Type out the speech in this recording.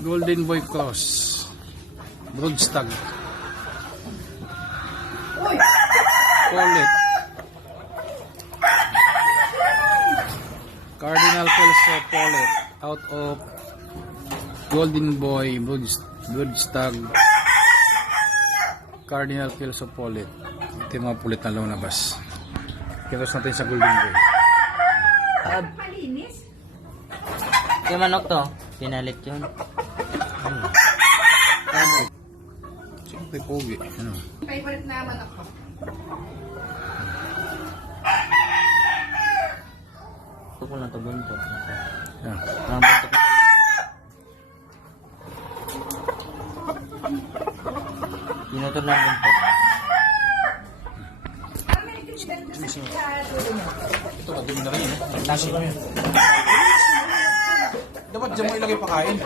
Golden Boy Cross, Broodstag, Pollet, Cardinal Kelso Pollet, out of Golden Boy, Broodstag, Cardinal Kelso Pollet. Ito yung mga pulit na lumabas. Kinos natin sa Golden Boy. Yung manok to, pinalit yun. Siyempre pogi. Ano? Favorite na manok ko. Ito ko lang ito buntot. Yan. Ang buntot. Pinutol na ang buntot. Ito ka na rin. Nasa kami. Dapat dyan mo ilagay pakain.